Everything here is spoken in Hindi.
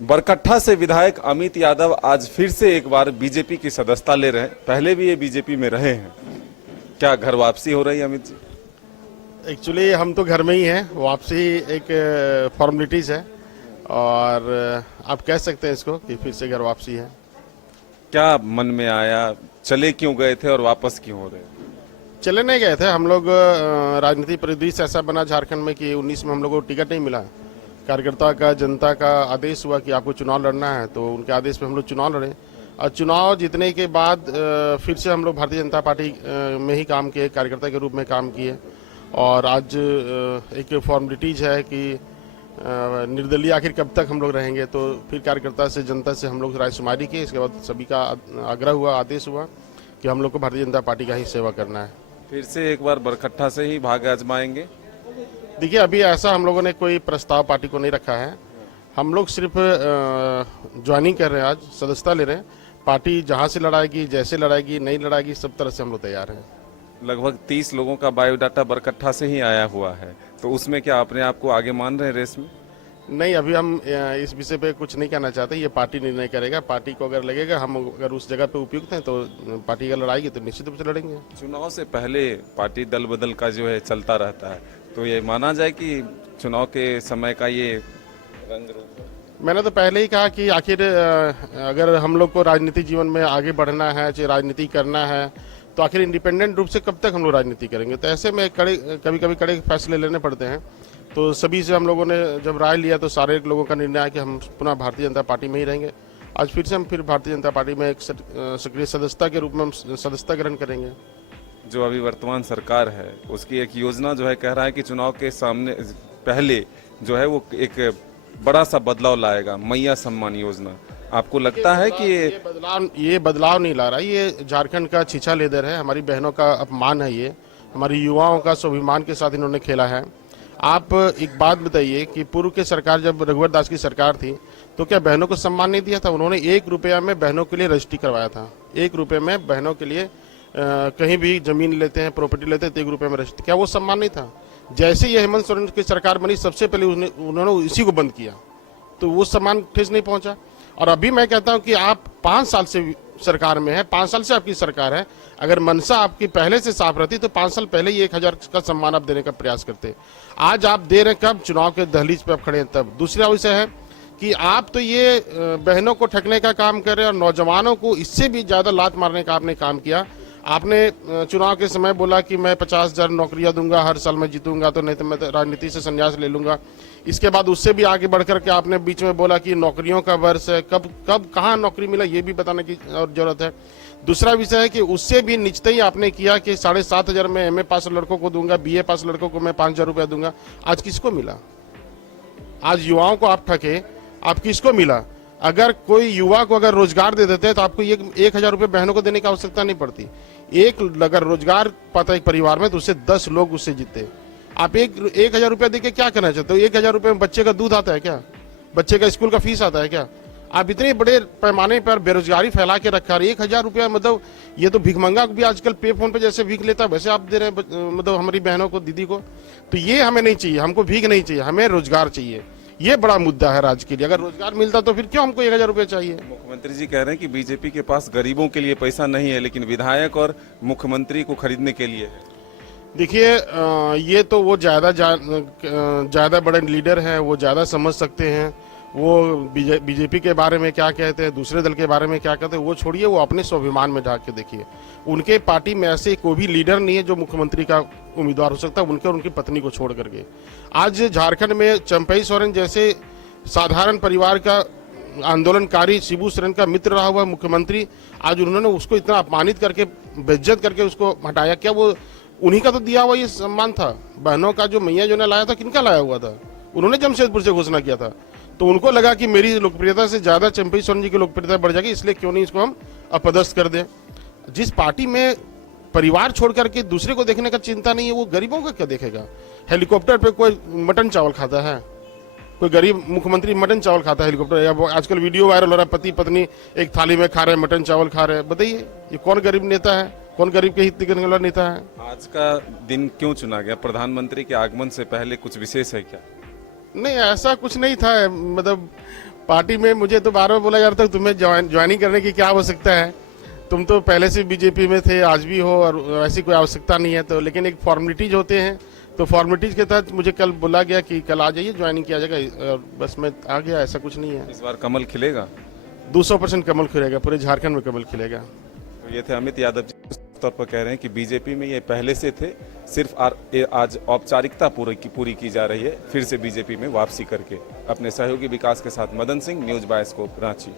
बरकट्ठा से विधायक अमित यादव आज फिर से एक बार बीजेपी की सदस्यता ले रहे हैं। पहले भी ये बीजेपी में रहे हैं। क्या घर वापसी हो रही है अमित जी? एक्चुअली हम तो घर में ही हैं। वापसी एक फॉर्मेलिटीज है और आप कह सकते हैं इसको कि फिर से घर वापसी है। क्या मन में आया, चले क्यों गए थे और वापस क्यों हो रहे हैं? चले नहीं गए थे हम लोग। राजनीतिक परिदृश्य ऐसा बना झारखंड में कि 19 में हम लोगों को टिकट नहीं मिला। कार्यकर्ता का, जनता का आदेश हुआ कि आपको चुनाव लड़ना है, तो उनके आदेश पे हम लोग चुनाव लड़े और चुनाव जीतने के बाद फिर से हम लोग भारतीय जनता पार्टी में ही काम किए, कार्यकर्ता के रूप में काम किए। और आज एक फॉर्मेलिटीज है कि निर्दलीय आखिर कब तक हम लोग रहेंगे, तो फिर कार्यकर्ता से, जनता से हम लोग रायशुमारी किए। इसके बाद सभी का आग्रह हुआ, आदेश हुआ कि हम लोग को भारतीय जनता पार्टी का ही सेवा करना है। फिर से एक बार बरकट्ठा से ही भाग आजमाएंगे? देखिए, अभी ऐसा हम लोगों ने कोई प्रस्ताव पार्टी को नहीं रखा है। हम लोग सिर्फ ज्वाइनिंग कर रहे हैं, आज सदस्यता ले रहे हैं। पार्टी जहां से लड़ाएगी, जैसे लड़ाएगी, नहीं लड़ाएगी, सब तरह से हम लोग तैयार हैं। लगभग 30 लोगों का बायोडाटा बरकट्ठा से ही आया हुआ है, तो उसमें क्या अपने आप को आगे मान रहे हैं रेस में? नहीं, अभी हम इस विषय पे कुछ नहीं कहना चाहते। ये पार्टी निर्णय करेगा। पार्टी को अगर लगेगा हम अगर उस जगह पे उपयुक्त हैं, तो पार्टी अगर लड़ाएगी तो निश्चित रूप से लड़ेंगे। चुनाव से पहले पार्टी दल बदल का जो है चलता रहता है, तो ये माना जाए कि चुनाव के समय का ये रंग रूप है? मैंने तो पहले ही कहा कि आखिर अगर हम लोग को राजनीतिक जीवन में आगे बढ़ना है, चाहे राजनीति करना है, तो आखिर इंडिपेंडेंट रूप से कब तक हम लोग राजनीति करेंगे। तो ऐसे में कभी कभी कड़े फैसले लेने पड़ते हैं। तो सभी से हम लोगों ने जब राय लिया तो सारे लोगों का निर्णय है कि हम पुनः भारतीय जनता पार्टी में ही रहेंगे। आज फिर से हम भारतीय जनता पार्टी में एक सक्रिय सदस्यता के रूप में हम सदस्यता ग्रहण करेंगे। जो अभी वर्तमान सरकार है उसकी एक योजना जो है, कह रहा है कि चुनाव के सामने पहले जो है वो एक बड़ा सा बदलाव लाएगा, मैया सम्मान योजना। आपको लगता है कि ये बदलाव नहीं ला रहा? ये झारखंड का छीछा लेदर है, हमारी बहनों का अपमान है, ये हमारी युवाओं का स्वाभिमान के साथ इन्होंने खेला है। आप एक बात बताइए कि पूर्व की सरकार, जब रघुवर दास की सरकार थी, तो क्या बहनों को सम्मान नहीं दिया था? उन्होंने 1 रुपया में बहनों के लिए रजिस्ट्री करवाया था। 1 रुपये में बहनों के लिए कहीं भी जमीन लेते हैं, प्रॉपर्टी लेते हैं तो 1 रुपये में रजिस्ट्री। क्या वो सम्मान नहीं था? जैसे ही हेमंत सोरेन की सरकार बनी, सबसे पहले उन्होंने इसी को बंद किया, तो वो सम्मान ठेस नहीं पहुंचा। और अभी मैं कहता हूं कि आप 5 साल से सरकार में है, 5 साल से आपकी सरकार है। अगर मनसा आपकी पहले से साफ रहती तो 5 साल पहले ही 1000 का सम्मान आप देने का प्रयास करते। आज आप दे रहे हैं कब? चुनाव के दहलीज पे आप खड़े हैं तब। दूसरा विषय है कि आप तो ये बहनों को ठगने का काम कर रहे हैं और नौजवानों को इससे भी ज्यादा लात मारने का आपने काम किया। आपने चुनाव के समय बोला कि मैं 50,000 नौकरियां दूंगा, हर साल मैं जीतूंगा तो, नहीं तो मैं राजनीति से संन्यास ले लूंगा। इसके बाद उससे भी आगे बढ़कर के आपने बीच में बोला कि नौकरियों का वर्ष है, कब कहाँ नौकरी मिला ये भी बताने की और जरूरत है। दूसरा विषय है कि उससे भी निश्चय ही आपने किया कि 7,500 में MA पास लड़कों को दूंगा, BA पास लड़कों को मैं 5,000 रुपया दूंगा। आज किसको मिला? आज युवाओं को आप ठगे, आप किसको मिला? अगर कोई युवा को अगर रोजगार दे देते हैं तो आपको 1,000 रुपये बहनों को देने की आवश्यकता नहीं पड़ती। अगर रोजगार पाता एक परिवार में तो उससे 10 लोग उससे जीते। आप 1,000 रुपया देके क्या करना चाहते हो? 1,000 रुपये में बच्चे का दूध आता है क्या? बच्चे का स्कूल का फीस आता है क्या? आप इतने बड़े पैमाने पर बेरोजगारी फैला के रखा है। 1,000 रुपया मतलब ये तो भिखमंगा भी आजकल पे फोन पे जैसे भीख लेता है वैसे आप दे रहे हैं, मतलब हमारी बहनों को, दीदी को। तो ये हमें नहीं चाहिए, हमको भीख नहीं चाहिए, हमें रोजगार चाहिए। ये बड़ा मुद्दा है राज्य के लिए। अगर रोजगार मिलता तो फिर क्यों हमको 1,000 रुपये चाहिए? मुख्यमंत्री जी कह रहे हैं कि बीजेपी के पास गरीबों के लिए पैसा नहीं है, लेकिन विधायक और मुख्यमंत्री को खरीदने के लिए है। देखिए, ये तो वो ज्यादा बड़े लीडर हैं, वो ज्यादा समझ सकते हैं। वो बीजेपी के बारे में क्या कहते हैं, दूसरे दल के बारे में क्या कहते हैं, वो छोड़िए। वो अपने स्वाभिमान में झांक के देखिए। उनके पार्टी में ऐसे कोई भी लीडर नहीं है जो मुख्यमंत्री का उम्मीदवार हो सकता है, उनके और उनकी पत्नी को छोड़ करके। आज झारखंड में चंपई सोरेन जैसे साधारण परिवार का आंदोलनकारी शिबू सोरेन का मित्र रहा हुआ मुख्यमंत्री, आज उन्होंने उसको इतना अपमानित करके, बेइज्जत करके उसको हटाया। क्या वो उन्हीं का तो दिया हुआ ये सम्मान था? बहनों का जो मैया जो ने लाया था, किनका लाया हुआ था? उन्होंने जमशेदपुर से घोषणा किया था। तो उनको लगा कि मेरी लोकप्रियता से ज्यादा चंपई सोरेन जी की लोकप्रियता बढ़ जाएगी, इसलिए क्यों नहीं इसको हम अपदस्थ कर दें। जिस पार्टी में परिवार छोड़ करके दूसरे को देखने का चिंता नहीं है, वो गरीबों का क्या देखेगा? हेलीकॉप्टर पे कोई मटन चावल खाता है? कोई गरीब मुख्यमंत्री मटन चावल खाता है हेलीकॉप्टर? या आजकल वीडियो वायरल हो रहा है, पति पत्नी एक थाली में खा रहे हैं, मटन चावल खा रहे हैं। बताइए, ये कौन गरीब नेता है? कौन गरीब के हित करने वाला नेता है? आज का दिन क्यों चुना गया? प्रधानमंत्री के आगमन से पहले कुछ विशेष है क्या? नहीं, ऐसा कुछ नहीं था। मतलब पार्टी में मुझे तो बार बार बोला जा रहा था तुम्हें ज्वाइनिंग करने की क्या आवश्यकता है, तुम तो पहले से बीजेपी में थे, आज भी हो, और ऐसी कोई आवश्यकता नहीं है। तो लेकिन एक फॉर्मेलिटीज होते हैं, तो फॉर्मेलिटीज के तहत मुझे कल बोला गया कि कल आ जाइए, ज्वाइनिंग किया जाएगा, और बस मैं आ गया, ऐसा कुछ नहीं है। इस बार कमल खिलेगा? 200% कमल खिलेगा, पूरे झारखंड में कमल खिलेगा। तो ये थे अमित यादव जी, इस तौर पर कह रहे हैं कि बीजेपी में ये पहले से थे, सिर्फ आज औपचारिकता पूरी की जा रही है फिर से बीजेपी में वापसी करके। अपने सहयोगी विकास के साथ Madan Singh, news by scope, Ranchi.